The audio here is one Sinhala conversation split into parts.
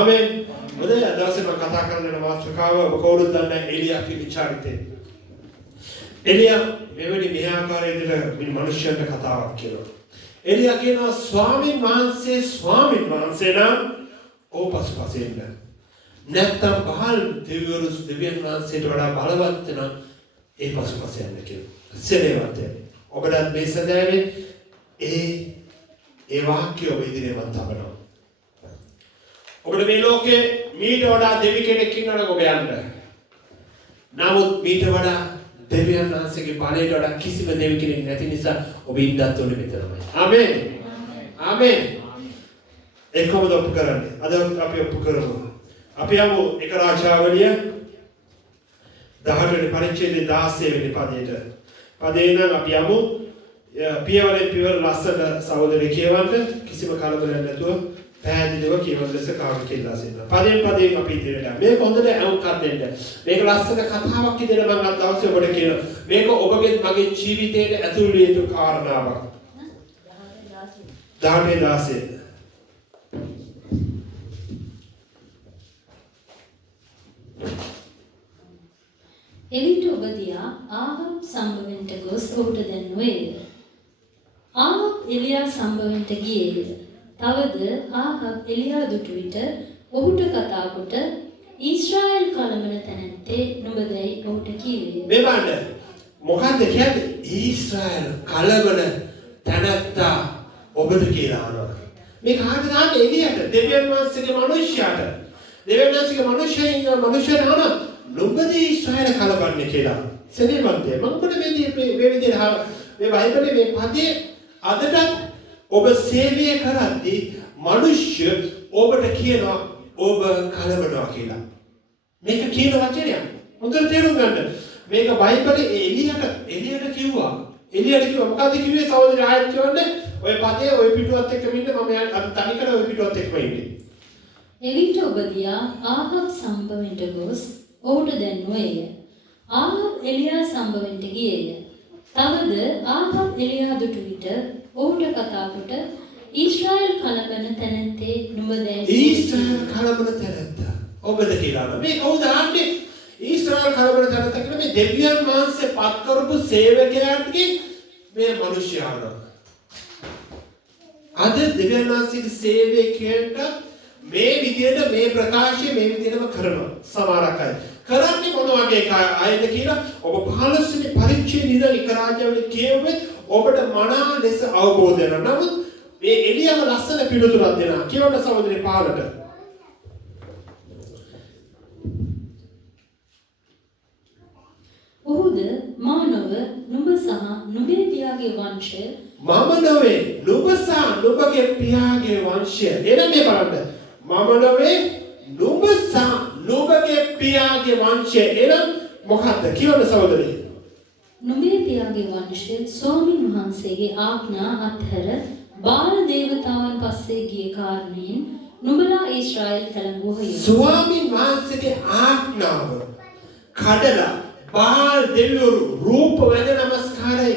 ආමෙන්. මොකද දවසේ මම කතා කරන මාතෘකාව ඔබ කවුරුත් දන්නේ එලියා කියන චරිතය. එලියා මෙවැනි මෙහාකාරයකට මිනිස්සුන්ට කතාවක් කියනවා. එලියා කියනවා ස්වාමීන් වහන්සේ නම් ඕපසුපසෙන්න. නැත්තම් බහල් දෙවියන් වහන්සේට වඩා බලවත් වෙන ඒ පසුපසෙන්න කියලා. සෙනෙවත් වෙන්නේ. ඔබට මේ සදාවේ ඒ වාක්‍ය ඔබ ඉදිරියට තබනවා. ඔබට මේ ලෝකේ මීට වඩා දෙවි කෙනෙක් ඉන්නවනම් ඔබ යන්න. නමුත් මීට වඩා දෙවියන් වහන්සේගේ බලයට වඩා කිසිම දෙවි කෙනෙක් නැති නිසා ඔබ ඉන්නත් ඕනේ මෙතනමයි. ආමෙන්. ආමෙන්. ඒකමද ඔප්පු කරන්නේ. අද අපි ඔප්පු කරමු. අපි යමු එක රාජාවලිය 18 වෙනි පරිච්ඡේදයේ 16 වෙනි පදයට. පදේ නම් අපි යමු පියවරෙන් පියවර ලස්සන සහෝදරය කියවන්න කිසිම කලබලයක් නැතුව පැහැදිලිව කියවන ලෙස කාර්ය කියලා සිටිනවා. පදයෙන් පදයෙන් අපි ඉදිරියට මේක හොඳට අහුම්කම් දෙන්න. මේක ලස්සන කතාවක් විදිහට මම අද දවසේ ඔබට කියනවා. මේක ඔබගේ මගේ ජීවිතයට ඇතුළු විය යුතු කාරණාවක්. 18 එවිට ඔබදියා ආහබ් සම්භවෙන්ට ගොස් ඔහුට දැන්වේය. ආහබ් එලියා සම්භවෙන්ට ගියේය. තවද ආහබ් එලියා දුටු විට ඔහුට කතා කොට ඊශ්‍රායෙල් කලමන තැනැත්තේ නුඹදැයි ඔහුට කීවේය. මේ බලන්න මොකක්ද කියන්නේ ඊශ්‍රායෙල් කලමන තැනැත්තා ඔබද කියලා අහනවා. මේ කාටද ආන්නේ එලියට දෙවියන් වහන්සේගේ මිනිස්යාට. දෙවියන් වහන්සේගේ මිනිස්යාට අහනවා නුඹද ඊශ්‍රායෙල් කලබන්නේ කියලා. සෙනෙවන්තය මම ඔබට මේ විදිහට මේ බයිබලයේ මේ පදේ අදට ඔබ සේවය කරද්දී මිනිස්සු ඔබට කියනවා ඔබ කලබනවා කියලා. මේක කියන වචනයක්. හොඳට තේරුම් ගන්න. මේක බයිබලයේ එලියට කිව්වා. මොකද්ද කිව්වේ සහෝදරය ආයත් කියවන්නේ? ඔය පදේ ඔය පිටුවත් එක්කම ඉන්න මම තනිකර ඔය පිටුවත් එක්කම ඉන්නේ. එවිට ඔබදියා ආහබ් සම්භවෙන්ට ගොස් ඔහුට දැන්වේය. ආහබ් එලියා සම්භවෙන්ට ගියේය. තවද ආහබ් එලියා දුටු විට ඔහුට කතා කොට ඊශ්‍රායෙල් කලබන තැනැත්තේ නුඹදැයි. ඊශ්‍රායෙල් කලබන තැනැත්තා ඔබද කියලා. මේ කවුද ආන්නේ? ඊශ්‍රායෙල් කලබන තැනැත්තා කියන්නේ මේ දෙවියන් වහන්සේ පත් කරපු සේවකයන්ගේ මේ මිනිස්යාන. අද දෙවියන් වහන්සේගේ සේවකයන්ට මේ විදියට මේ ප්‍රකාශය මේ විදියටම කරනවා. සමහරක් අය කරන්නේ මොන වගේ අයද කියලා ඔබ 15 වෙනි පරිච්ඡේදයේ ඉඳන් එක රාජ්‍යවල කියවෙත් ඔබට මනා ලෙස අවබෝධ වෙනවා. නමුත් මේ එළියම ලස්සන පිළිතුරක් දෙනවා. කියවන්න සහෝදරේ පාලට. ඔහුද මා නොව නුඹ සහ නුඹේ පියාගේ වංශය මම නොවේ නුඹ සහ නුඹගේ පියාගේ වංශය. එන මේ බලන්න. මම නොවේ නුඹ සහ නුඹගේ පියාගේ වංශය. එනම් මොකක්ද කියවන්න සහෝදරේ? නුඹේ පියාගේ වංශය ස්වාමීන් වහන්සේගේ ආඥා අත්හැර බාල් දේවතාවන් පස්සේ ගිය කාරණයෙන් නුඹලා ඊශ්‍රායෙල් කලඹුවහය. ස්වාමීන් වහන්සේගේ ආඥාව කඩලා බාල් දෙවිවරු රූප වැඳ නමස්කාරයි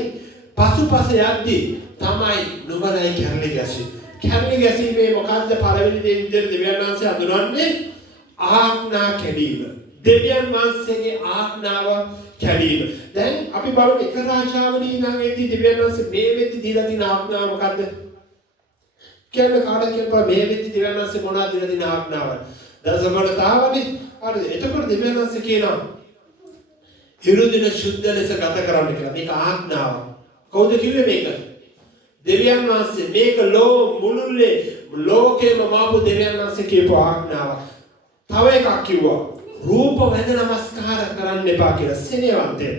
පසුපස යද්දී තමයි නුඹලයි කැරලි ගැසී. කැරලි ගැසීමේ මොකද්ද පළවෙනි දේ විදිහට දෙවියන් වහන්සේ හඳුනන්නේ? ආඥා කැඩීම. දෙවියන් වහන්සේගේ ආඥාව කැඩීම. දැන් අපි බලමු එක රාජාවලිය ඉඳන්දී දෙවියන් වහන්සේ මේ වෙද්දි දීලා තියෙන ආඥාව මොකද්ද? කියන්නේ කාටද කියපුවා මේ වෙද්දි දෙවියන් වහන්සේ මොනවද දීලා තියෙන ආඥාව? දසමනතාවනේ. හරිද? එතකොට දෙවියන් වහන්සේ කියනවා ඉරුදින සුද්ධ ලෙස ගත කරන්න කියලා. මේක ආඥාව. කවුද කිව්වේ මේක? දෙවියන් වහන්සේ. මේක මුළුල්ලේ ලෝකේම මාපු දෙවියන් වහන්සේ කියපු ආඥාව. තව එකක් කිව්වා. රූප වැඳ නමස්කාර කරන්න එපා කියලා. සෙනෙවන්තය.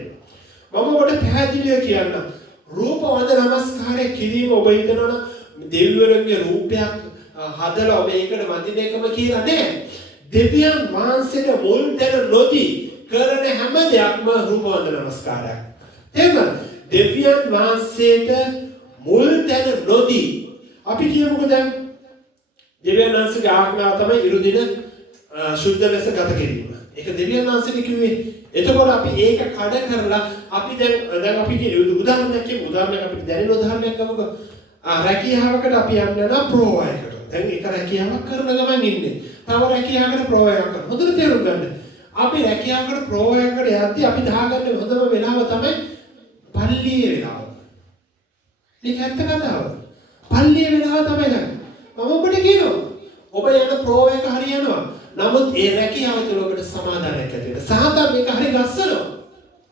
මම ඔබට පැහැදිලිව කියන්න. රූප වැඳ නමස්කාරය කිරීම ඔබ හිතනවනම් දෙවිවරුන්ගේ රූපයක් හදලා ඔබ ඒකට වඳින එකම කියලා නෑ. දෙවියන් වහන්සේට මුල් තැන නොදී කරන හැම දෙයක්ම රූප වන්දන නමස්කාරයක්. එහෙනම් දෙවියන් වහන්සේට මුල් තැන නොදී අපි කියමුකෝ දැන් දෙවියන් වහන්සේගේ ආඥාව තමයි ඉරුදින සුද්ධ ලෙස ගත කිරීම. ඒක දෙවියන් වහන්සේට කිව්වේ. එතකොට අපි ඒක කඩ කරලා අපි දැන් අපි උදාහරණයක් අපිට දැනෙන උදාහරණයක් ගමුකෝ. රැකියාවකට අපි යන්න නම් ප්‍රෝවයකට. දැන් එක රැකියාවක් කරන ගමන් ඉන්නේ. තව රැකියාවකට ප්‍රෝග්‍රෑම් කරනවා. හොඳට තේරුම් ගන්න. අපි රැකියාවකට ප්‍රෝග්‍රෑම් එකට යද්දී අපි දාගන්න හොඳම වෙලාව තමයි පල්ලියේ වෙලාව. ඒක ඇත්ත කතාව. පල්ලියේ වෙලාව තමයි ගන්න. මම ඔබට කියනවා. ඔබ යන ප්‍රෝග්‍රෑම් එක හරියනවා. නමුත් ඒ රැකියාව තුළ ඔබට සමාදානයක් ඇති වෙනවා. සාහතා මේක හරි ගස්සනවා.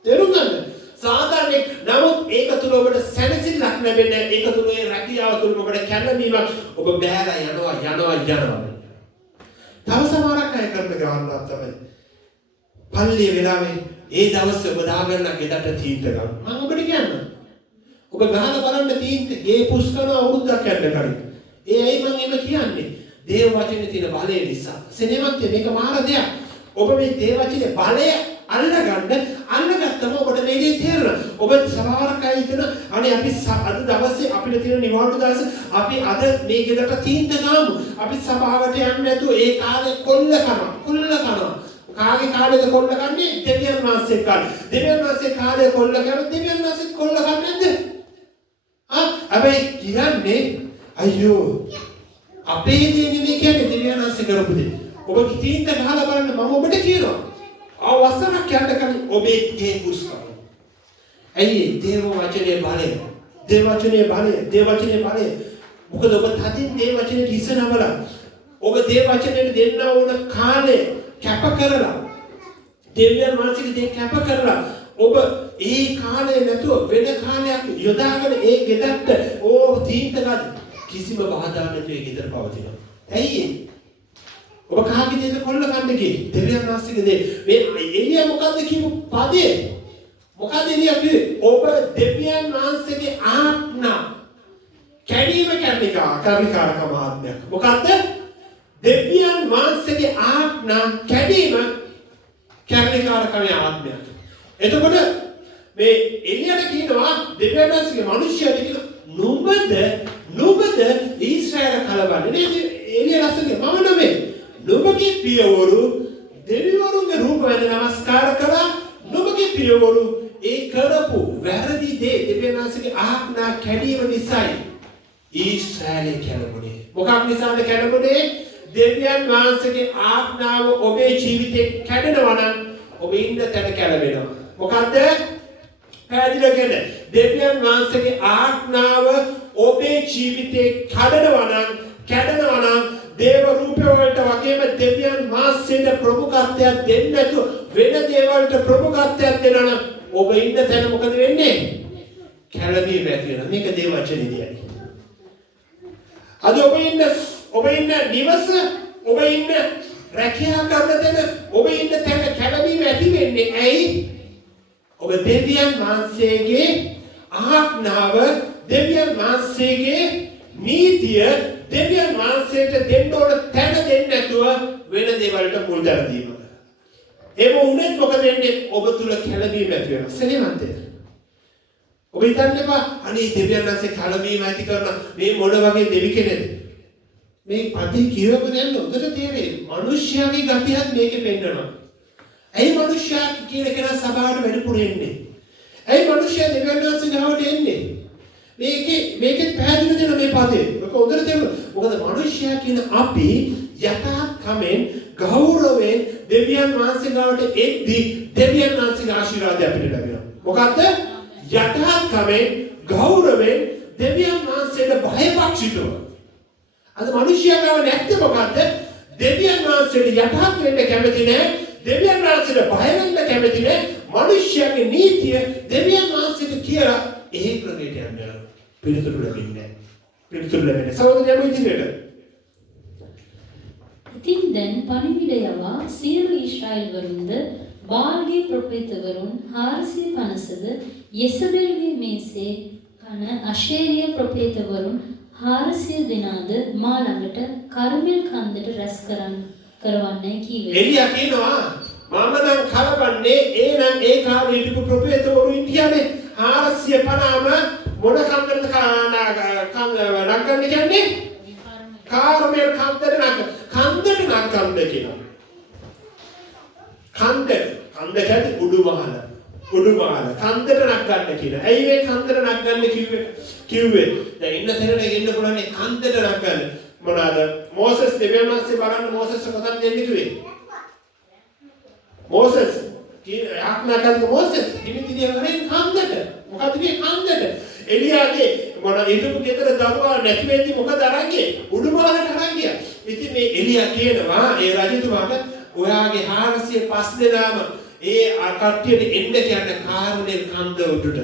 තේරුම් ගන්න. සාධාරණේ නමුත් ඒක තුළ ඔබට සැනසෙල්ලක් ලැබෙන්නේ ඒක තුළ ඒ රැකියාව තුළ ඔබට කැළඹීමක් ඔබ බෑලා යනවා. තව සමහරක් අය කරන ගානක් තමයි. පල්ලියේ වෙලාවේ ඒ දවසේ ඔබ දාගන්න ගෙදරට තීන්ත ගන්න. මම ඔබට කියන්නම්. ඔබ ගහලා බලන්න තීන්ත ගේ පුස් කරන අවුරුද්දක් යන්න කලින්. ඒ ඇයි මම එහෙම කියන්නේ? දේව වචනේ තියෙන බලය නිසා. සෙනෙමත් මේක මාර දෙයක්. ඔබ මේ දේව වචනේ බලය අල්ලගත්තම ඔබට මේ දේ තේරෙනවා. ඔබ සමහරක් අය හිතන අනේ අපි අද දවසේ අපිට තියෙන නිවාඩු දවස අපි අද මේ ගෙදරට තීන්ත ගාමු. අපි සභාවට යන්නේ නැතුව ඒ කාලේ කොල්ල කනවා. කාගේ කාලේද කොල්ල කන්නේ? දෙවියන් වහන්සේ කාලේ. දෙවියන් වහන්සේ කාලේ කොල්ල කරන දෙවියන් වහන්සේ කොල්ල කන්නේ නැද්ද? හැබැයි කියන්නේ අයියෝ අපේ දේ නෙමෙයි කියන්නේ දෙවියන් වහන්සේ කරපු දේ. ඔබ තීන්ත ගහලා බලන්න මම ඔබට කියනවා. අවසරක් යන්න කලින් ඔබේ ගේ පුස්කම. ඇයි දේව වචනේ බලය. මොකද ඔබ තදින් දේව වචනේ ඉස්සනවල ඔබ දේව වචනේ දෙන්න ඕන කාලේ කැප කරලා දෙවියන් වහන්සේගේ දේ කැප කරලා ඔබ ඒ කාලේ නැතුව වෙන කාලයක් යොදාගෙන ඒ ගෙදරට තීන්ත ගන්න කිසිම බාධාවක් නැතුව ඒ ගෙදර පවතිනවා. ඇයි ඔබ කාගේ දේද කොල්ල ගන්න ගියේ? දෙවියන් වහන්සේගේ දේ. මේ එළිය මොකද්ද කියපු පදේ? මොකද්ද එළිය කිව්වේ? ඔබ දෙවියන් වහන්සේගේ ආඥා කැඩීම කර්මිකාරකම ආත්මයක්. මොකද්ද? දෙවියන් වහන්සේගේ ආඥා කැඩීම කර්මිකාරකම ආත්මයක්. එතකොට මේ එළියට කියනවා දෙවියන් වහන්සේගේ මිනිස්යාට කියන නුඹද ඊශ්‍රායල කලබන්නේ නේද? එළිය රසගේ මම නෙමෙයි. නුඹගේ පියවරු දෙවිවරුන්ගේ රූප වැඳ නමස්කාර කරා. නුඹගේ පියවරු ඒ කරපු වැරදි දේ දෙවියන් වහන්සේගේ ආඥා කැඩීම නිසායි ඊශ්‍රායලේ කැළඹුණේ. මොකක් නිසාද කැළඹුණේ? දෙවියන් වහන්සේගේ ආඥාව ඔබේ ජීවිතේ කැඩෙනවා නම් ඔබ ඉන්න තැන කැළඹෙනවා. මොකද්ද? පැහැදිලිව කියන්න. දෙවියන් වහන්සේගේ ආඥාව ඔබේ ජීවිතේ කැඩෙනවා නම් දේව රූපය වලට වගේම දෙවියන් වහන්සේට ප්‍රමුඛත්වයක් දෙන්නේ නැතුව වෙන දේවල්ට ප්‍රමුඛත්වයක් දෙනවා නම් ඔබ ඉන්න තැන මොකද වෙන්නේ? කැළඹීම ඇති වෙනවා. මේක දේව වචනේදීයි. අද ඔබ ඉන්න නිවස, ඔබ ඉන්න රැකියා කරන තැන, ඔබ ඉන්න තැන කැළඹීම ඇති වෙන්නේ ඇයි? ඔබ දෙවියන් වහන්සේගේ ආඥාව, දෙවියන් වහන්සේගේ නීතිය දෙවියන් වහන්සේට දෙන්න ඕන තැන දෙන්නේ නැතුව වෙන දේවල්ට මුල් දර දීම. ඒක උනේ මොකද වෙන්නේ? ඔබ තුල කැළඹීම ඇති වෙනවා. සෙනෙමන්තය. ඔබ හිතන්න එපා අනේ දෙවියන් වහන්සේ කැළඹීම ඇති කරන මේ මොන වගේ දෙවි කෙනෙක්ද? මේ පදේ කියවම දැන් උදට තේරෙයි. මිනිස්යාගේ ගතියක් මේකේ පෙන්නනවා. ඇයි මිනිස්යා කියන කෙනා සභාවට වැඩිපුර එන්නේ? ඇයි මිනිස්යා දෙවියන් වහන්සේ ගාවට එන්නේ? මේකේ පැහැදිලි දෙන මේ පදේ. ඔක උදට තේරෙනවා. මොකද මිනිස්යා කියන අපි යථාර්ථයෙන් ගෞරවයෙන් දෙවියන් වහන්සේ ගාවට එද්දී දෙවියන් වහන්සේගේ ආශිර්වාදය අපිට ලැබෙනවා. මොකද්ද? යථාර්ථයෙන් ගෞරවයෙන් දෙවියන් වහන්සේට භයපක්ෂිතව. අද මිනිස්යා ගාව නැත්තේ මොකද්ද? දෙවියන් වහන්සේට යටහත් වෙන්න කැමති නැහැ. දෙවියන් වහන්සේට බය වෙන්න කැමති නැහැ. මිනිස්යාගේ නීතිය දෙවියන් වහන්සේට කියලා ඒ ක්‍රමයට යනවා. පිළිතුරු ලැබෙන්නේ නැහැ. සහෝදරයෝ ඉදිරියට. ඉතින් දැන් පණිවිඩය යවා සියලු ඊශ්‍රායෙල් වරුන්ද බාල්ගේ ප්‍රොපෙතවරුන් 450ද යෙසබෙල්ගේ මේසේ කන අශේරිය ප්‍රොපෙතවරුන් 400 දෙනාද මා ළඟට කර්මෙල් කන්දට රැස් කරවන්නයි කීවේ. එලියා කියනවා මම නම් කලබන්නේ නම් ඒ කාලේ හිටපු ප්‍රොපෙතවරු ඉන්දියාවේ 450ම මොන කන්දට නගන්න කියන්නේ? කාර්මෙල් කන්දට නගන්න කියනවා. කන්ද කියන්නේ උඩුමහල කන්දට නගන්න කියන. ඇයි මේ කන්දට නගන්න කිව්වේ? දැන් ඉන්න තැනට ගෙන්න පුළුවන් කන්දට නගන්න. මොනවාද? මෝසස් දෙවියන් වහන්සේ බලන්න මෝසස් කොතනද දෙන්නේ කිව්වේ? මෝසස් ආඥා කරන මෝසස් ඉනිදිරිය කරේ කන්දට. මොකද මේ කන්දට? එලියාගේ මොන ඊටු ගෙදර දරුවා නැති වෙද්දි මොකද අරන් ගියේ? උඩුමහලට අරන් ගියා. ඉතින් මේ එලියා කියනවා ඒ රජතුමාට ඔයාගේ 405 දෙනාම ඒ කට්ටියට එන්න කියන කාරණේ කන්ද උඩට.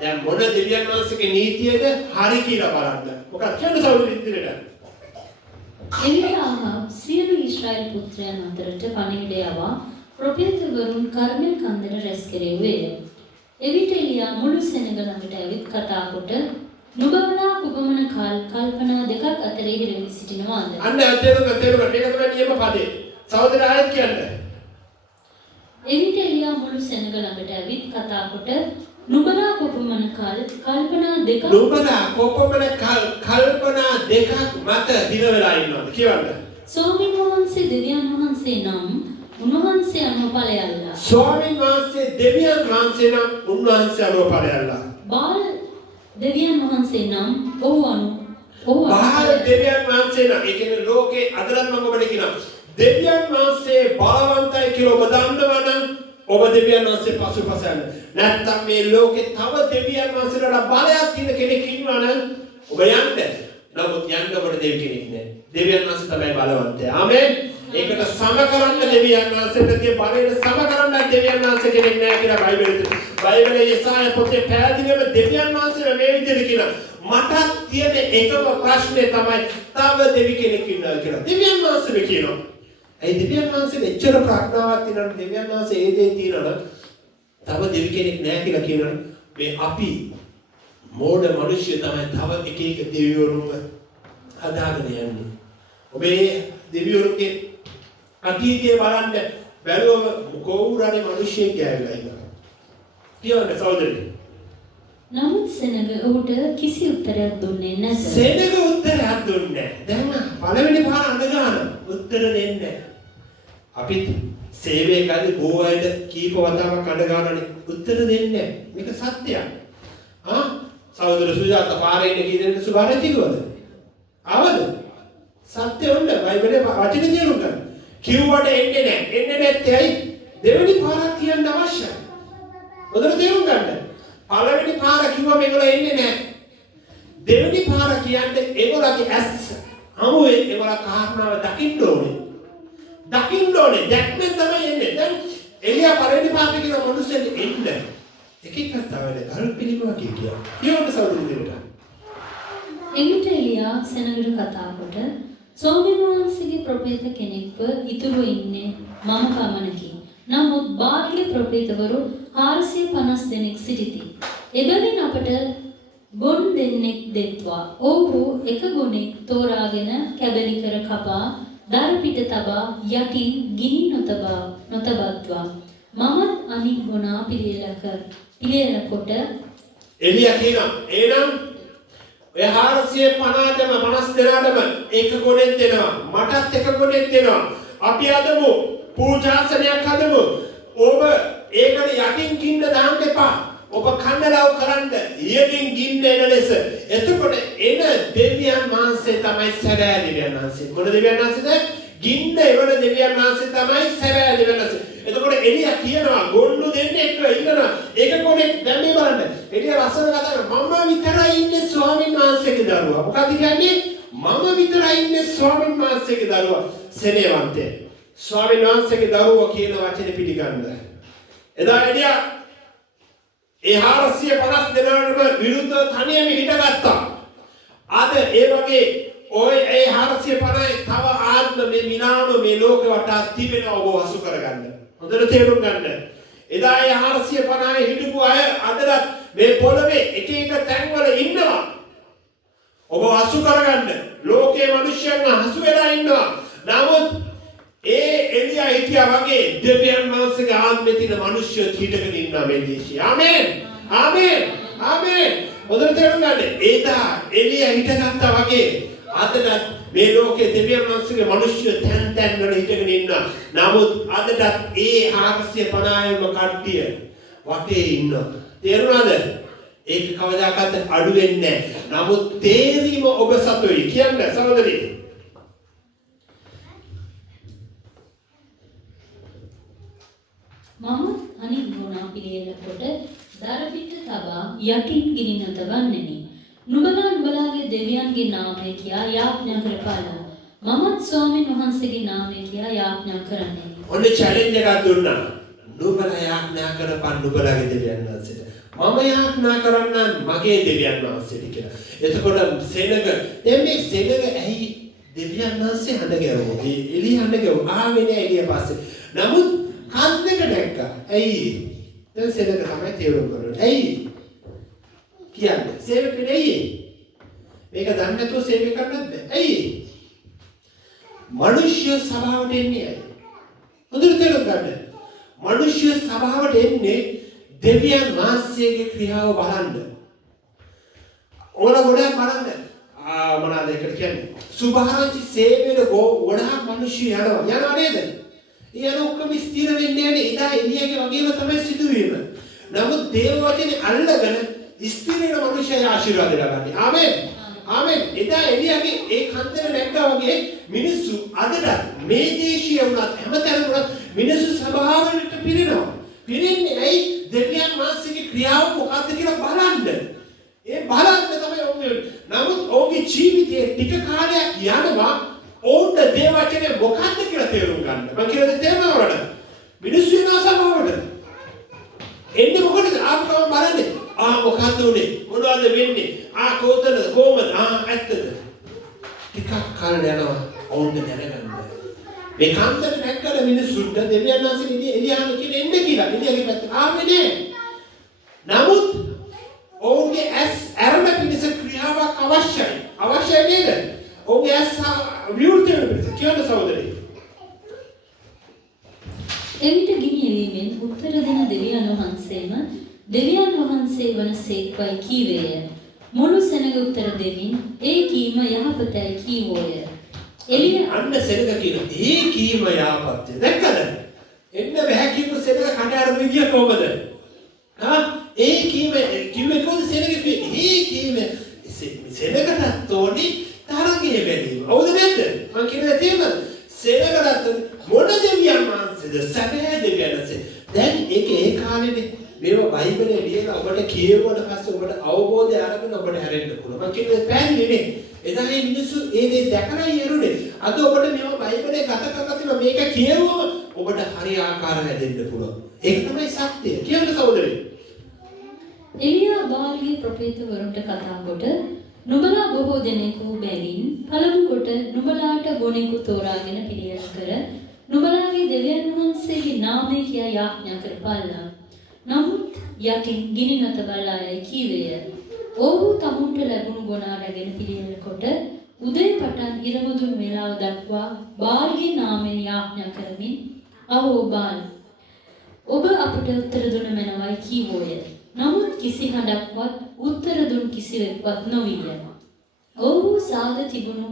දැන් මොන දෙවියන් වහන්සේගේ නීතියද හරි කියලා බලන්න. මොකක්ද කියන්නේ සෞදි ඉදිරියට? එලියා සියලු ඊශ්‍රායෙල් පුත්‍රයන් අතරට පණිවිඩය යවා ප්‍රොපේතවරුන් කර්මෙල් කන්දර රැස් කෙරෙව්වේය. එවිට එලියා මුළු සෙනග ළඟට ඇවිත් කතා කොට නුඹලා කුපමණ කල්පනා දෙකක් අතරේ හිරවි සිටිනවාද? අන්න අතේරුක මේක තමයි නියම පදේ. සහෝදර ආයත් කියන්නේ. එවිට එලියා මුළු සෙනග ළඟට ඇවිත් කතා කොට නුඹලා කුපමණ කල්පනා දෙකක් මත හිර වෙලා ඉන්නවද කියවන්න. ස්වාමීන් වහන්සේ දෙවියන් වහන්සේ නම් උන්වහන්සේ අනුපලයල්ලා. ස්වාමීන් වහන්සේ දෙවියන් වහන්සේ නම් උන්වහන්සේ අනුපලයල්ලා. බාල් දෙවියන් වහන්සේ නම් බාල් දෙවියන් වහන්සේ නම් ඒ කියන්නේ ලෝකේ අදලත් මම ඔබට කියනවා දෙවියන් වහන්සේ බලවන්තයි කියලා ඔබ දන්නවා නම් ඔබ දෙවියන් වහන්සේ පසුපස යන්න. නැත්තම් මේ ලෝකේ තව දෙවියන් වහන්සේලාට බලයක් තියෙන කෙනෙක් ඉන්නවා නම් ඔබ යන්න. නමුත් යන්න ඔබට දෙවි කෙනෙක් නෑ. දෙවියන් වහන්සේ තමයි බලවන්තයා. ආමෙන්. ඒකට සම කරන්න දෙවියන් වහන්සේටගේ බලයට සම කරන්න දෙවියන් වහන්සේ කෙනෙක් නෑ කියලා බයිබලයේ යෙසායා පොතේ පැහැදිලිවම දෙවියන් වහන්සේලා මේ විදිහට කියනවා. මට තියෙන එකම ප්‍රශ්නේ තමයි තව දෙවි කෙනෙක් ඉන්නවා කියලා. දෙවියන් වහන්සේ කියනවා. ඒ දෙවියන් වහන්සේ එච්චර ප්‍රඥාවක් තියෙනවා දෙවියන් වහන්සේ ඒ දේ තියෙනවා තව දෙවි කෙනෙක් නැහැ කියලා කියනවා මේ අපි මෝඩ මිනිස්සු තමයි තව එක එක දෙවිවරුන් හදාගෙන යන්නේ ඔබේ දෙවිවරුන්ගේ අතීතය බලන්න බැලුවම කවුරුරේ මිනිස්සෙක් ගෑවිලා ඉන්නවා කියවන්න සහෝදරනි නමුත් සෙනග ඔහුට කිසි උත්තරයක් දුන්නේ නැත. සෙනග උත්තරයක් දුන්නේ නැහැ. දැන් පළවෙනි පාර අඳගාන උත්තර දෙන්නේ නැහැ. අපි සේවය කරද්දී බොහෝ කීප වතාවක් අඳගානනේ උත්තර දෙන්නේ නැහැ. මේක සත්‍යයක්. සහෝදර සුජාත පාරේ ඉන්න කී දෙනෙක් සුභාරති කිව්වද? ආවද? සත්‍ය වුණ බයිබලයේ වචන තේරුම් ගන්න. කිව්වට එන්නේ නැහැ. එන්නේ නැත්තේ ඇයි? දෙවෙනි පාරක් කියන්න අවශ්‍යයි. හොඳට තේරුම් ගන්න. පළවෙනි පාර කිව්වම ඒගොල්ලෝ එන්නේ නැහැ. දෙවෙනි පාර කියන්නේ ඒගොල්ලෝගේ ඇස් අමුවේ ඒගොල්ලෝ කාරණාව දකින්න ඕනේ. දැක්මෙන් තමයි එන්නේ. දැන් එලියා පළවෙනි පාරේ කියන මිනිස්සුන්ට එන්නේ. එකෙක් කතාවනේ ගල් පිළිමව කියනවා. කියවන්න සෞදෙන්නට. එවිට එලියා සෙනගට කතා කොට ස්වාමීන් වහන්සේගේ ප්‍රොපේත කෙනෙක්ව ඉතුරු ඉන්නේ මම පමණකි. නමුත් බාල්ගේ ප්‍රොපේතවරු 450 දෙනෙක් සිටිති. එබැවින් අපට ගොන් දෙන්නෙක් දෙත්වා. ඔව්හු එක ගොනෙක් තෝරාගෙන කැබලි කර කපා දර පිට තබා යටින් ගිනි නොතබත්වා. මමත් අනික් ගොනා පිළියෙල කොට එලියා කියනවා එහෙනම් ඔය 450 දෙනාටම එක ගොනෙක් දෙනවා. මටත් එක ගොනෙක් දෙනවා. අපි අදමු පූජාසනයක් හදමු. ඔබ ඒකට යටින් ගින්න දාන්න එපා. ඔබ කන්නලව් කරන්න ඊයෙන් ගින්න එන ලෙස. එතකොට එන දෙවියන් වහන්සේ තමයි සැබෑ දෙවියන් වහන්සේ. මොන දෙවියන් වහන්සේද? ගින්න එවන දෙවියන් වහන්සේ තමයි සැබෑ දෙවියන් වහන්සේ. එතකොට එලියා කියනවා ගොන්නු දෙන්නේ එක්ක ඉන්නවා. ඒක කොනේ දැන් මේ බලන්න. එලියා ලස්සන කතා කරනවා. මම විතරයි ඉන්නේ ස්වාමීන් වහන්සේගේ දරුවා. මොකද කියන්නේ? මම විතරයි ඉන්නේ ස්වාමීන් වහන්සේගේ දරුවා. සෙනෙවන්තේ. ස්වාමීන් වහන්සේගේ දරුවෝ කියන වචනේ පිළිගන්න. එදා එලියා ඒ 450 දෙනාටම විරුද්ධව තනියම හිටගත්තා. අද ඒ වගේ ඔය ඒ 450 තව ආත්ම මේ මිනාම මේ ලෝකේ වටා තිබෙන ඔබ වසු කරගන්න. හොඳට තේරුම් ගන්න. එදා ඒ 450 හිටපු අය අදත් මේ පොළවේ එක එක තැන්වල ඉන්නවා. ඔබ වසු කරගන්න. ලෝකේ මිනිස්යන් හසු වෙලා ඉන්නවා. නමුත් ඒ එලියා හිටියා වගේ දෙවියන් වහන්සේගේ ආත්මෙ තියෙන මිනිස්සු හිටගෙන ඉන්නවා මේ දේශේ. ආමෙන්. ආමෙන්. ආමෙන්. හොඳට තේරුම් ගන්න. ඒදා එලියා හිටගත්තා වගේ අදට මේ ලෝකේ දෙවියන් වහන්සේගේ මිනිස්සු තැන් වල හිටගෙන ඉන්නවා. නමුත් අදට ඒ 450ම කට්ටිය වටේ ඉන්නවා. තේරුණාද? ඒක කවදාකවත් අඩු වෙන්නේ නැහැ. නමුත් තේරීම ඔබ සතුයි. කියන්න සහෝදරී. මම අනිත් ගුණා පිළියෙල කොට දරපිට තබා යටින් ගිනි නොතබන්නෙමි. නුඹලාගේ දෙවියන්ගේ නාමය කියා යාඥා කරපාලා. මමත් ස්වාමීන් වහන්සේගේ නාමය කියා යාඥා කරන්නේ. ඔන්න චැලෙන්ජ් එකක් දුන්නා. නුඹලා යාඥා කරපන් නුඹලාගේ දෙවියන් වහන්සේට. මම යාඥා කරන්න මගේ දෙවියන් වහන්සේට කියලා. එතකොට සෙනග දැන් මේ සෙනග ඇයි දෙවියන් වහන්සේ හඳ ගැවුවා. එළිය හඳ ගැවුවා. ආවේ නෑ එළිය පස්සේ. නමුත් කන්දක දැක්කා. ඇයි? දැන් සෙනග තමයි තේරුම් ගන්න. ඇයි? කියන්නේ සේවකෙ ඇයි? මේක දන්නේ නැතුව සේවය කරන්නත් බෑ. ඇයි? මනුෂ්‍ය ස්වභාවයට එන්නේ ඇයි? හොඳට තේරුම් ගන්න. මනුෂ්‍ය ස්වභාවයට එන්නේ දෙවියන් වහන්සේගේ ක්‍රියාව බලන්න. ඕන ගොඩක් බලන්න. මොනවාද ඒකට කියන්නේ? සුභාරංචි සේවයට ගොඩාක් මිනිස්සු යනවා නේද? ඊයන ඔක්කොම ස්ථිර වෙන්නේ නැහැ. ඉදා එළියගේ වගේම තමයි සිදුවීම. නමුත් දේව වචනේ අල්ලගෙන ස්ථිර වෙන මිනිස්සුන්ගේ ආශිර්වාද ලබන්නේ. ආමෙන්. ආමෙන්. එදා එළියගේ ඒ කන්දර නැග්ගා වගේ මිනිස්සු අදට මේ දේශීය වුණත් හැමතැනම වුණත් මිනිස්සු ස්වභාවයට පිරෙනවා. පිරෙන්නේ ඇයි? දෙවියන් වහන්සේගේ ක්‍රියාව මොකක්ද කියලා බලන්න. ඒ බලන්න තමයි ඔන්නේ. නමුත් ඔහුගේ ජීවිතයේ ටික කාලයක් යනවා ඔවුන්ට දේව වචනේ මොකක්ද කියලා තේරුම් ගන්න. මම කියලා තේරෙනවද? මිනිස්සු වෙනවා ස්වභාවයට. එන්නේ මොකටද? ආපකම බලන්නේ. මොකක්ද උනේ? මොනවද වෙන්නේ? කොහොමද? ඇත්තද? ටිකක් කාලයක් යනවා ඔවුන්ට දැනගන්න. මේ කන්දර නැක්කල මිනිස්සුන්ට දෙවියන් වහන්සේ එළියහම කියන එන්නේ කියලා. එළියගේ පැත්ත ආවේ නෑ. නමුත් ඔවුන්ගේ ඇස් අරම පිණිස ක්‍රියාවක් අවශ්‍යයි. අවශ්‍යයි නේද? ඔවුන්ගේ ඇස් විවෘත වෙන පිණිස කියන සහෝදරේ. එවිට ගිනි එළීමෙන් උත්තර දෙන දෙවියන් වහන්සේම දෙවියන් වහන්සේ වනසේක්වයි කීවේය. මුළු සෙනග උත්තර දෙමින් ඒ කීම යහපතයි කීවෝය. එළිය අන්න සෙනග කියන ඒ කීම යහපත්ය. දැක්කද? එන්න බෑ කියපු සෙනග කඩ අරගෙන ගිය කොහමද? ඒ කීම කිව්වේ කොහොමද සෙනග කිව්වේ? ඒ කීම සෙනගට තෝනි තරංගයේ බැලීම. හවුද නැද්ද? මම කියන්නේ තේරුණාද? සෙනගට මොන දෙවියන් වහන්සේද? සැබෑ දෙවියන් වහන්සේ. දැන් ඒක ඒ කාලේනේ මේව බයිබලයේ ලියලා ඔබට කියවුවට පස්සේ ඔබට අවබෝධය අරගෙන ඔබට හැරෙන්න පුළුවන්. මම කියන්නේ පැහැදිලිනේ. එදා මේ මිනිස්සු ඒ දේ දැකලා ඉරුනේ. අද ඔබට මේව බයිබලයේ ගත කරලා තියෙනවා මේක කියවුවම ඔබට හරි ආකාර හැදෙන්න පුළුවන්. ඒක තමයි සත්‍යය. කියන්න සහෝදරේ. එලියා බාල්ගේ ප්‍රොෆෙතවරුන්ට කතා කොට නුඹලා බොහෝ දෙනෙකු බැවින් පළමු කොට නුඹලාට ගොනෙකු තෝරාගෙන පිළියෙල කර නුඹලාගේ දෙවියන් වහන්සේගේ නාමය කියා යාඥා කරපල්ලා. නමුත් යටින් ගිනි නොතබලායයි කීවේය. ඔහු තමුන්ට ලැබුණු ගොන අරගෙන පිළියෙල කොට උදේ පටන් ඉරමුදුන් වේලාව දක්වා බාල්ගේ නාමයෙන් යාඥා කරමින් "අවෝ බාල්, ඔබ අපට උත්තර දුන මැනවයි" කීවෝය. නමුත් කිසි හඬක්වත් උත්තර දුන් කිසිවෙක්වත් නොවිය. ඔහු සාද තිබුණු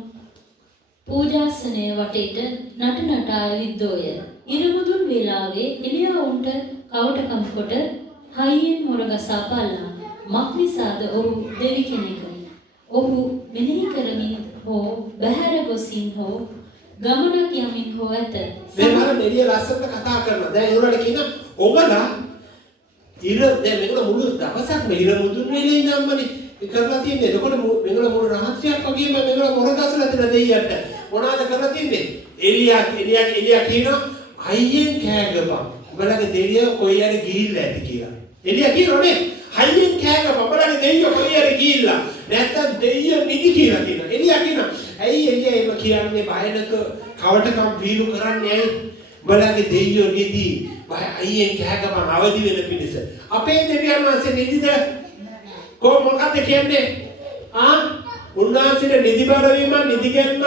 පූජාසනය වටේට නටනටා ඇවිද්දෝය. ඉරමුදුන් වේලාවේ එලියා උන්ට කවටකම් කොට හයියෙන් මොරගසා පල්ලා. මක්නිසාද ඔහු දෙවි කෙනෙකුයි. ඔහු මෙනෙහි කරමින් හෝ බහැර ගොසින් හෝ ගමනක් යමින් හෝ ඇත. මේ මම එළිය ලස්සනට කතා කරනවා. දැන් ඒගොල්ලෝ කියන ඔබලා දැන් මේගොල්ලෝ මුළු දවසක්ම ඉරමුදුන් වෙලේ ඉඳන්මනේ කරලා තියෙන්නේ. එතකොට මේගොල්ලෝ මුළු රහස්‍යයක් වගේම මේගොල්ලෝ මොරගසලා තියෙන දෙයියට මොනවාද කරලා තියෙන්නේ? එලියා කියනවා අයියෙන් කෑගපන්. ඔබලගේ දෙවියෝ කොයි හරි ගිහිල්ලා ඇති කියලා. එලියා කියනෝනේ අයියෙන් කෑගපන්. ඔබලගේ දෙවියෝ කොයි හරි ගිහිල්ලා. නැත්තම් දෙවියෝ නිදි කියලා කියනවා. එලියා කියනවා ඇයි එලියා එහෙම කියන්නේ බය නැතුව කවටකම් වීරු කරන්නේ ඇයි? ඔබලගේ දෙවියෝ නිදි. අයියෙන් කෑගපන් අවදි වෙන පිණිස. අපේ දෙවියන් වහන්සේ නිදිද? මොකක්ද කියන්නේ? උන්වහන්සේට නිදිබර වීම නිදිගැන්මක්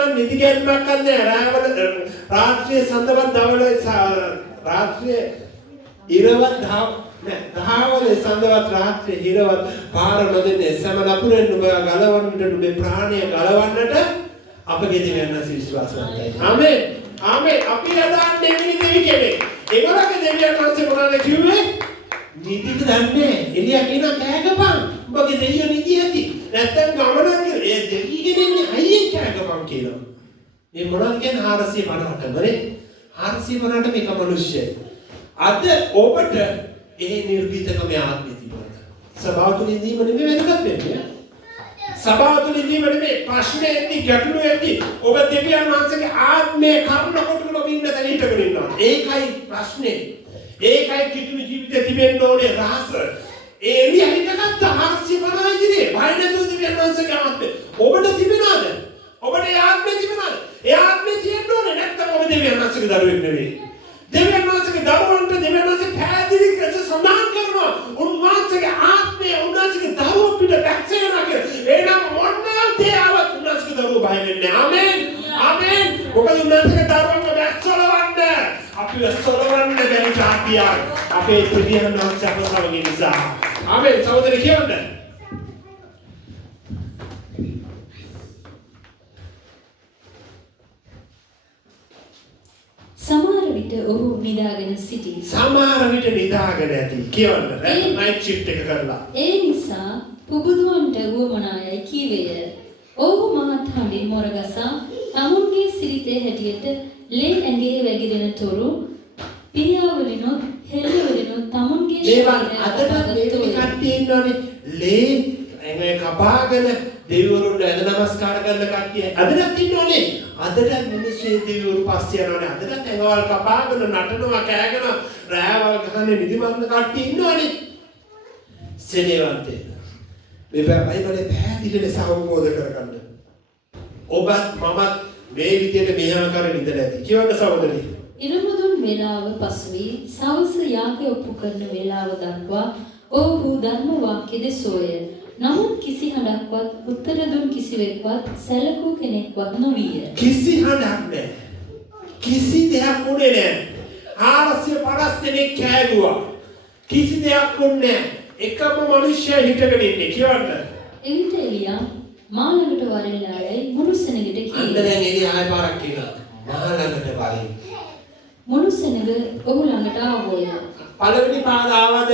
නැහැ. රාත්‍රියේ සඳවත් දවල රාත්‍රියේ ඉරවත් දහවල සඳවත් රාත්‍රියේ ඉරවත් පාර නොදෙන්නේ සම නපුරෙන් ඔබ ගලවන්නට ඔබේ ප්‍රාණය ගලවන්නට අපගේ දෙවියන් වහන්සේ විශ්වාසවන්තයි. ආමේන්. ආමේන්. අපි යදාන්නේ නිදි කෙනෙක්. ඒගොල්ලෝගේ දෙවියන් වහන්සේ මොනවද කිව්වේ? නිදිද දන්නේ. එළියා කියනවා කෑගපන්. ඔබගේ දෙවියෝ නිදි ඇති. නැත්තම් ගමනක් කරේ. ඒ දෙවියන්ගේ අයියෙන් කෑගපන් කියනවා. මේ මොනවද කියන්නේ 458 නේ? 458 මේක මිනිස්සෙයි. අද ඔබට ඒ නිර්භීතකම ආත්මය තිබුණා. සභාව තුළ ඉඳීම නෙමෙයි වෙනකත් වෙන්නේ. සභාව තුළ ඉඳීම නෙමෙයි ප්‍රශ්නේ ඇති ගැටලු ඇති. ඔබ දෙවියන් වහන්සේගේ ආත්මය කරුණ කොටගෙන ඔබ ඉන්න තැන හිටගෙන ඉන්නවා. ඒකයි ප්‍රශ්නේ. ඒකයි කිතුණු ජීවිතේ තිබෙන්න ඕනේ රහස. ඒ එළිය හිටගත්ත 450 ඉදිරියේ බය නැතුව දෙවියන් වහන්සේගේ ආත්මය ඔබට තිබෙනවද? ඔබට ඒ ආත්මය තිබෙනවද? ඒ ආත්මය තියෙන්න ඕනේ නැත්නම් ඔබ දෙවියන් වහන්සේගේ දරුවෙක් නෙවෙයි. දෙවියන් වහන්සේගේ දරුවන්ට දෙවියන් වහන්සේ පැහැදිලි ලෙස සඳහන් කරනවා උන්වහන්සේගේ ආත්මය උන්වහන්සේගේ දරුවෝ පිට බැස්සෙනවා කියලා. එහෙනම් මොනවා තියාවත් උන්වහන්සේගේ දරුවෝ බය වෙන්නේ. ආමෙන්. ආමෙන්. මොකද උන්වහන්සේගේ දරුවන්ව බැස්සලවන්න අපි සොලවන්න බැරි જાතියක් අපේ දෙවියන් වහන්සේ අප සමග නිසා. ආමෙන්. සහෝදරි කියන්න. සමහර විට ඔහු නිදාගෙන සිටී. සමහර විට නිදාගෙන ඇති. කියන්න. නයිට් ෂිෆ්ට් එක කරලා. ඒ නිසා පුබුදුවන්ට වුවමනායයි කීවේය. ඔහු මහත් හඬින් මොරගසා තමුන්ගේ සිරිතේ හැටියට ලේ ඇඟේ වැగిරෙන තුරු පියාවලිනොත් හෙළවලිනොත් තමුන්ගේ ශරීරය අදට මේ කට්ටිය ඉන්නෝනේ ලේ ඇඟේ කපාගෙන දෙවිවරුන්ට ඇඳ නමස්කාර කරන කට්ටිය අදටත් ඉන්නෝනේ. අදට මිනිස්සු දෙවිවරු පස්සේ යනවානේ. අදටත් ඇඟවල් කපාගෙන නටනවා කෑගෙන රෑවල් ගහන්නේ නිදිමන්න කට්ටිය ඉන්නෝනේ. සෙනෙවන්තේ මේ බයිබලේ පැහැදිලි ලෙස අවබෝධ කරගන්න. ඔබත් මමත් මේ විදිහට මෙහෙම කරගෙන ඉඳලා ඇති. කියවන්න සහෝදරි. ඉරමුදුන් වේලාව පසු වී සවස යාගය ඔප්පු කරන වේලාව දක්වා ඔහු ධර්ම වාක්‍ය දෙසෝය. නමුත් කිසි හඬක්වත් උත්තර දුන් කිසිවෙක්වත් සැලකූ කෙනෙක්වත් නොවිය. කිසි හඬක් නැහැ. කිසි දෙයක් උනේ නැහැ. 450 දෙනෙක් කෑගුවා. කිසි දෙයක් උන්නේ නැහැ. එකම මිනිස්සයා හිටගෙන ඉන්නේ. කියවන්න. එවිට එලියා මා ළඟට වරෙල්ලායි මුළු සෙනගෙට කීවා. අන්න දැන් එළිය ආයෙ පාරක් කියනවා. මා ළඟට වරෙන්. මුළු සෙනග ඔහු ළඟට ආවෝය. පළවෙනි පාර ආවද?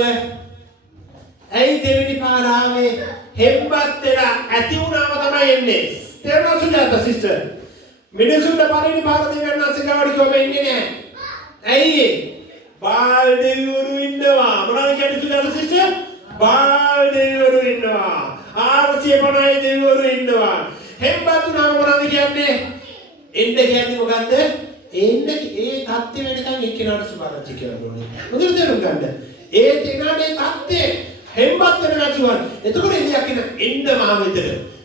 ඇයි දෙවෙනි පාර ආවේ? හෙම්බත් වෙලා ඇති වුණාම තමයි එන්නේ. තේරුණා සුජාත සිස්ටර්? මිනිසුන්ට පළවෙනි පාර දෙවියන් වහන්සේ ගාවට කිව්වම එන්නේ නැහැ. ඇයි? බාල් දෙවිවරු ඉන්නවා. මොනවද කියන්නේ සුජාත සිස්ටර්? බාල් දෙවිවරු ඉන්නවා. 450 දෙවිවරු ඉන්නවා. හෙම්බත් වුණාම මොනවද කියන්නේ? එන්න කියන්නේ මොකද්ද? එන්නේ ඒ தත්ත්වෙ වෙනකන් එක්කෙනාට සුභාරංචි කියන්න ඕනේ. මොකද තේරුම් ගන්න. ඒ තේනානේ தත්ත්වෙ හෙම්බත් වෙන ගැසුවා. එතකොට එලියා කියන එන්න මා වෙතට.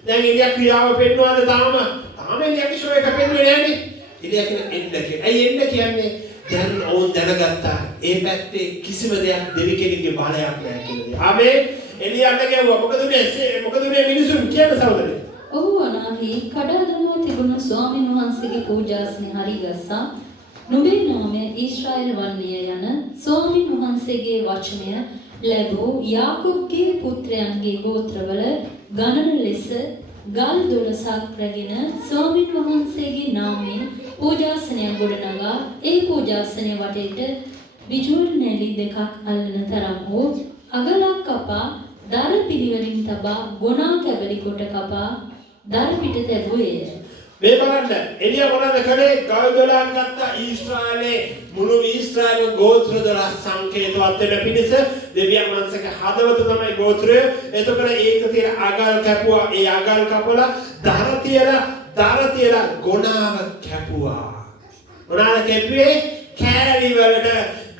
දැන් එලියා ක්‍රියාව පෙන්වනවාද තාම එලියාගේ ෂෝ එක පෙන්වන්නේ නැහනේ. එලියා කියන එන්න කියන. ඇයි එන්න කියන්නේ? දැන් ඕන් දැනගත්තා. ඒ පැත්තේ කිසිම දෙයක් දෙවි කෙනෙක්ගේ බලයක් නැහැ කියලා. ආමේ එලියාට කියවුවා. මොකද උනේ මිනිසුන් කියන සහෝදරේ. ඔහු අනාහි කඩා දමා තිබුණු ස්වාමීන් වහන්සේගේ පූජාසනේ හරිගස්සා නුඹේ නාමය ඊශ්‍රායල් වන්නේ යන ස්වාමීන් වහන්සේගේ වචනය ලැබූ යාකෝබ්ගේ පුත්‍රයන්ගේ ගෝත්‍රවල ගණන ලෙස ගල් 12ක් රැගෙන ස්වාමීන් වහන්සේගේ නාමයෙන් පූජාසනයක් ගොඩනගා ඒ පූජාසනය වටේට විජුල් නැලි දෙකක් අල්ලන තරම් වූ අගලක් කපා දර පිළිවෙලින් තබා ගොනා කැබලි කොට කපා දර පිට තැබුවේය. මේ බලන්න එළිය මොනවද කළේ? ගල් 12ක් ගත්තා ඊශ්‍රායලේ මුළු ඊශ්‍රායල ගෝත්‍ර 12 සංකේතවත් වෙන පිණිස දෙවියන් වහන්සේගේ හදවත තමයි ගෝත්‍රය. එතකොට ඒක තියෙන අගල් කැපුවා. ඒ අගල් කපලා දර තියලා ගොනාව කැපුවා. මොනවාද කැපුවේ? කෑලි වලට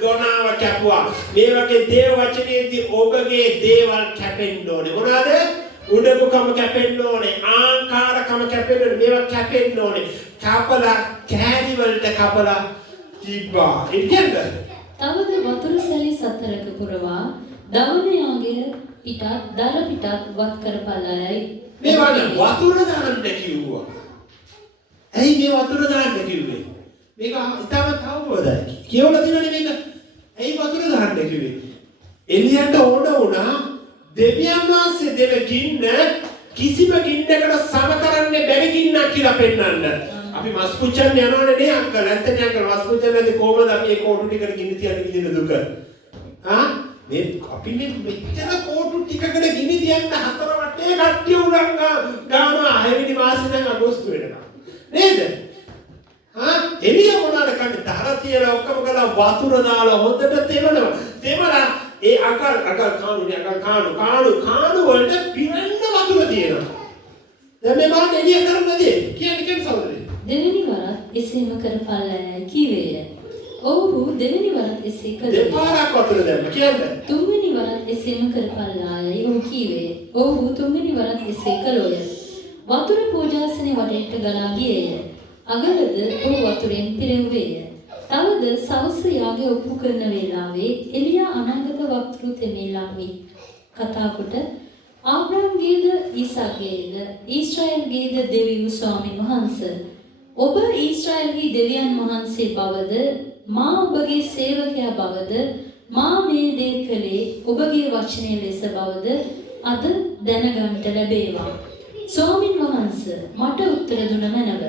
ගොනාව කැපුවා. මේ වගේ දේව වචනයේදී ඔබගේ දේවල් කැපෙන්න ඕනේ. මොනවාද? උඩුකම කැපෙන්න ඕනේ. ආකාරකම කැපෙන්න ඕනේ. මේවා කැපෙන්න ඕනේ. කපලා කෑලි වලට කපලා තිබ්බා. ඉතින්ද? තවද වතුර සැලි සතරක පුරවා දවනයාගේ පිටත් දර පිටත් වත් කරපළයයි. මේ වගේ වතුර දාන්න කිව්වා. ඇයි මේ වතුර දාන්න කිව්වේ? මේක ඉතාමත් අවබෝධයි. කියවලා තියෙනනේ මේක. ඇයි වතුර දාන්න කිව්වේ? එළියට ඕන වුණා දෙවියන් වහන්සේ දෙන ගින්න කිසිම ගින්නකට සම කරන්න බැරි ගින්නක් කියලා පෙන්වන්න. අපි මස් පුච්චන්න යනවනේ නේ අංකල්. ඇත්තනේ අංකල් මස් පුච්චන්නදී කොහොමද අපි ඒ කෝටු ටිකට ගිනි තියන්න විදින දුක? මේ අපි මේ මෙච්චර කෝටු ටිකකට ගිනි තියන්න හතර වටේ කට්ටිය උලංග ගානවා 6 වෙනි මාසේ දැන් අගෝස්තු වෙනකම්. නේද? එළිය මොනවාද කන්නේ? දර තියලා ඔක්කොම කළා වතුර දාලා හොඳට තෙමනවා. තෙමලා ඒ අකල් කාණු වලට පිරෙන්න වතුර තියෙනවා. දැන් මේ මාත් එළිය කරන්නද කියන්නේ සහෝදරේ. දෙවෙනි වරත් එසේම කරපල්ලායයි කීවේය. ඔව්හු දෙවෙනි වරත් එසේ කළේ. දෙපාරක් වතුර දැම්ම කියන්නේ. තුන්වෙනි වරත් එසේම කරපල්ලායයි ඔහු කීවේය. ඔව්හු තුන්වෙනි වරත් එසේ කළෝය. වතුර පූජාසනේ වටේට ගලා ගියේය. අගලද ඔහු වතුරෙන් පිරෙව්වේය. තවද සවස යාගය ඔප්පු කරන වේලාවේ එලියා අනාගත වක්තෘ තෙමෙලාමි කතා කොට ආබ්‍රහම්ගේද ඊසාකගේද ඊශ්‍රායල්ගේද දෙවියන් ස්වාමීන් වහන්සේ ඔබ ඊශ්‍රායල්හි දෙවියන් වහන්සේ බවද මා ඔබගේ සේවකයා බවද මා මේ දේ කළේ ඔබගේ වචනය ලෙස බවද අද දැනගන්නට ලැබේවා. ස්වාමීන් වහන්සේ මට උත්තර දුන මැනව.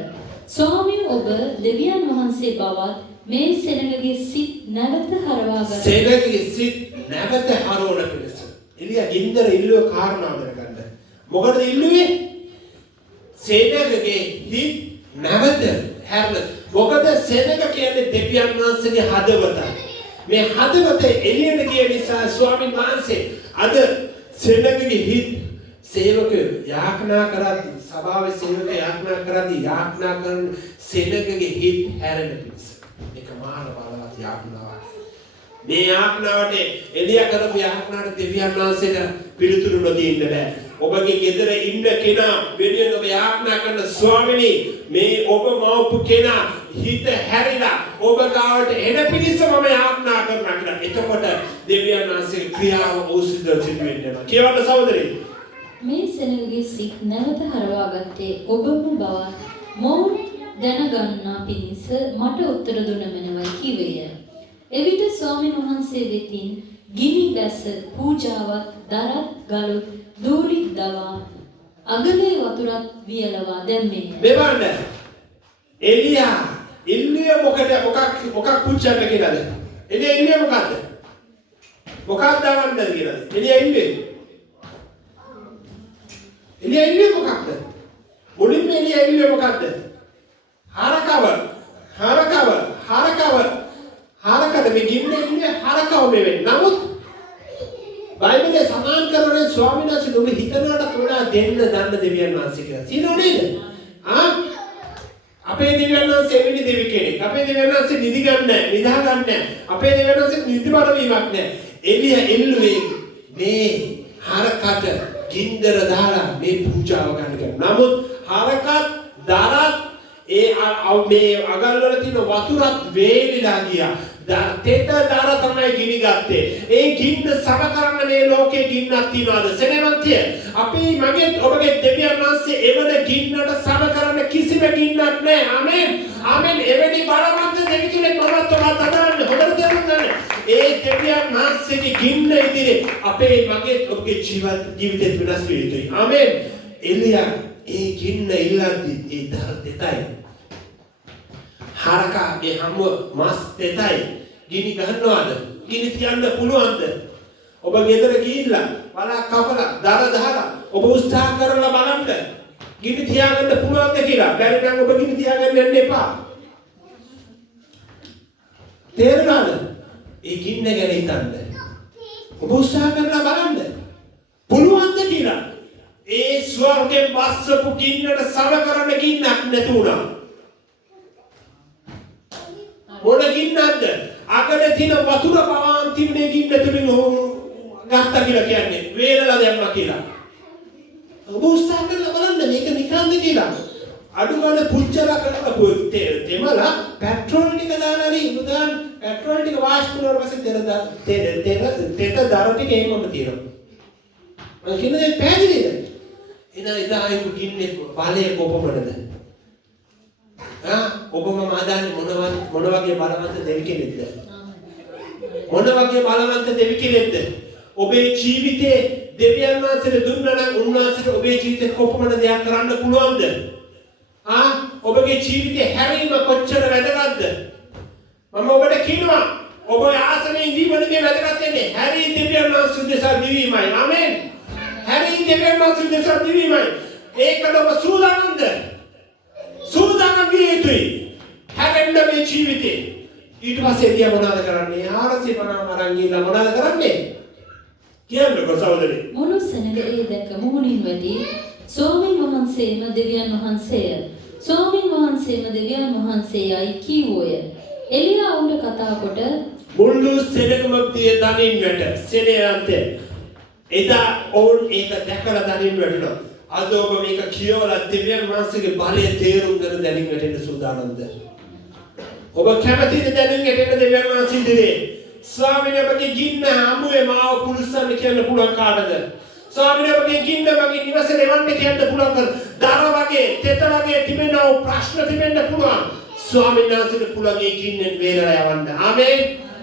ස්වාමීන් ඔබ දෙවියන් වහන්සේ බවත් මේ සෙනගගේ සිත් නැවත හරවා ගන්න. සෙනගගේ සිත් නැවත හරවන පිණිස. එළිය ගින්දර ඉල්ලුව කාරණා දැනගන්න. මොකටද ඉල්ලුවේ? සෙනගගේ හිත් නැවත හැරෙන. මොකද සෙනග කියන්නේ දෙවියන් වහන්සේගේ හදවත. මේ හදවත එළියට ගිය නිසා ස්වාමීන් වහන්සේ අද සෙනගගේ හිත් සේවකයෝ යාඥා කරද්දී සභාවේ සේවකයෝ යාඥා කරද්දී යාඥා කරන සෙනගගේ හිත් හැරෙන පිණිස. ඒක මාන බලවත් යාඥාවක්. මේ යාඥාවට එළිය කරපු යාඥාවට දෙවියන් වහන්සේට පිළිතුරු නොදී ඉන්න බෑ. ඔබගේ ගෙදර ඉන්න කෙනා වෙනුවෙන් ඔබ යාඥා කරන ස්වාමිනී මේ ඔබ මවපු කෙනා හිත හැරිලා ඔබ ගාවට එන පිණිස මම යාඥා කරනවා කියලා. එතකොට දෙවියන් වහන්සේගේ ක්‍රියාව ඔසුදව සිදු වෙනවා. කියවන්න සහෝදරේ. මේ සෙනගගේ සිත් නැවත හරවා ගත්තේ ඔබම බවත් මොවුන් දැනගන්නා පිණිස මට උත්තර දුන මැනවයි කිවේය. එවිට ස්වාමීන් වහන්සේ වෙතින් ගිනි බැස පූජාවත් දරත් ගලුත් දූලිත් දවා අගලේ වතුරත් වියලවා දැම්මේය. මෙවන්න එලියා ඉන්නේ මොකක් පුච්චන්න කියලාද? එලියා ඉන්නේ මොකද්ද? මොකක්ද දාන්නද කියලාද? එලියා ඉන්නේ මොකක්ද? මුලින්ම එළිය ඉන්නේ මොකක්ද? හරකද මේ ගින්නේ ඉන්නේ හරකව මේ වෙන්නේ. නමුත් බයිබලයේ සමාන කරන්නේ ස්වාමීන් වහන්සේ ඔබ හිතනකට වඩා දෙන්න දන්න දෙවියන් වහන්සේ කියලා. තියෙනව නේද? අපේ දෙවියන් වහන්සේ එවැනි දෙවි කෙනෙක්. අපේ දෙවියන් වහන්සේ නිදි ගන්නෑ, නිදා ගන්නෑ. අපේ දෙවියන් වහන්සේ නිදිමර වීමක් නෑ. එළිය එල්ලුවේ මේ හරකට ගින්දර දාලා මේ පූජාව ගන්න. නමුත් හරකත් දරත් ඒ මේ අගල් වල තියෙන වතුරත් වේලිලා ගියා. තෙත දර තමයි ගිනි ගත්තේ. ඒ ගින්න සම කරන්න මේ ලෝකේ ගින්නක් තියනවාද? සෙනෙමන්තිය. අපි මගේ ඔබගේ දෙවියන් වහන්සේ එවන ගින්නට සම කරන්න කිසිම ගින්නක් නැහැ. ආමෙන්. ආමෙන්. එවැනි බලවන්ත දෙවි කෙනෙක් මොනවත් ඔබට අදහන්න හොඳට තේරුම් ගන්න. ඒ දෙවියන් වහන්සේගේ ගින්න ඉදිරියේ අපේ මගේ ඔබගේ ජීවිතේ වෙනස් වෙ යුතුයි. ආමෙන්. එලියා ඒ ගින්න ඉල්ලද්දි ඒ දර දෙතයි. හරකාගේ හැම මාස් දෙතයි. ගිනි ගන්නවද? ගිනි තියන්න පුළුවන්ද? ඔබ ගෙදර ගිහිල්ලා වලක් කපලා දර දාලා ඔබ උත්සාහ කරලා බලන්න. ගිනි තියාගන්න පුළුවන්ද කියලා. බැරි නම් ඔබ ගිනි තියාගන්න යන්න එපා. තේරුණාද? ඒ ගින්න ගැන හිතන්න. ඔබ උත්සාහ කරලා බලන්න. පුළුවන්ද කියලා. ඒ ස්වර්ගයෙන් වස්සපු ගින්නට සම කරන්න ගින්නක් නැති වුණා. මොන ගින්නක්ද? අගට තියෙන වතුර පවාන් තිබුණේ ගින්න තුලින් ගත්තා කියලා කියන්නේ. වේලලා දැම්මා කියලා. ඔබ උත්සාහ කරලා බලන්න මේක නිකන්ද කියලා. අඩු ගන්න පුච්චලා කරලා තෙමලා පෙට්‍රෝල් ටික දාලා හරි උදාන් පෙට්‍රෝල් ටික වාෂ් කරලා පස්සේ තෙත දර ටික එහෙමම තියෙනවා. මම කියන්නේ පැහැදිලිද? එදා ආයෙත් ගින්නේ බලය කොපමණද? ඔබම මාදාන්නේ මොන වගේ බලවන්ත දෙවි කෙනෙක්ද? මොන වගේ බලවන්ත දෙවි කෙනෙක්ද? ඔබේ ජීවිතේ දෙවියන් වහන්සේට දුන්නා නම් උන්වහන්සේට ඔබේ ජීවිතේ කොපමණ දෙයක් කරන්න පුළුවන්ද? ඔබගේ ජීවිතේ හැරීම කොච්චර වැදගත්ද? මම ඔබට කියනවා ඔබ ආසනයේ ඉඳීමනේ වැදගත් වෙන්නේ. හැරී දෙවියන් වහන්සේ දෙසා දිවීමයි. ආමෙන්. හැරී දෙවියන් වහන්සේ දෙසා දිවීමයි. ඒකට ඔබ සූදානම්ද? සූදානම් විය යුතුයි. හැරෙන්න මේ ජීවිතේ ඊට පස්සේ එළියා මොනවද කරන්නේ? 450 අරන් ගිහලා මොනවද කරන්නේ? කියන්නකෝ සහෝදරේ. මුළු සෙනග ඒ දැක මුහුණින් වැටි ස්වාමීන් වහන්සේම දෙවියන් වහන්සේය. ස්වාමීන් වහන්සේම දෙවියන් වහන්සේයයි කීවෝය. එළියා උන්ට කතා කොට මුළු සෙනගම තිය දනින් වැට. සෙනෙයන්තේ. එදා ඕන් ඒක දැකලා දනින් වැටුණා. අද ඔබ මේක කියවලා දෙවියන් වහන්සේගේ බලය තේරුම් ගන්න දැනින් වැටෙන්න සූදානම්ද? ඔබ කැමතිද දැනින් වැටෙන්න දෙවියන් වහන්සේ ඉදිරියේ? ස්වාමීන් ඔබගේ ගින්න හමුවේ මාව පුරුස්සන්න කියන්න පුළුවන් කාටද? ස්වාමීන් ඔබගේ ගින්න මගේ නිවසේ ලෙවන්න කියන්න පුළුවන්. දර වගේ, තෙත වගේ තිබෙන ප්‍රශ්න තිබෙන්න පුළුවන්. ස්වාමීන් වහන්සේට පුළුවන් ඒ ගින්නෙන් වේලලා යවන්න. ආමේන්.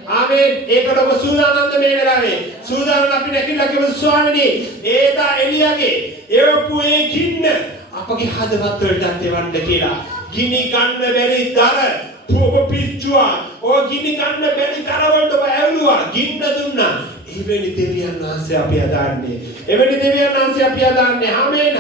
ආමේන්. ඒකට ඔබ සූදානම්ද මේ වෙලාවේ? සූදානම් අපි නැකිලා කිව්ව ස්වාමීනි, ඒදා එළියගේ එවපු ඒ ගින්න අපගේ හදවත් වලට එවන්න කියලා. ගිනි ගන්න බැරි දර ඔබ පිච්චුවා. ඔය ගිනි ගන්න බැරි දර වලට ඔබ ඇවුලුවා. ගින්න දුන්නා. එවැනි දෙවියන් වහන්සේ අපි අදාන්නේ. එවැනි දෙවියන් වහන්සේ අපි අදාන්නේ. ආමේන්.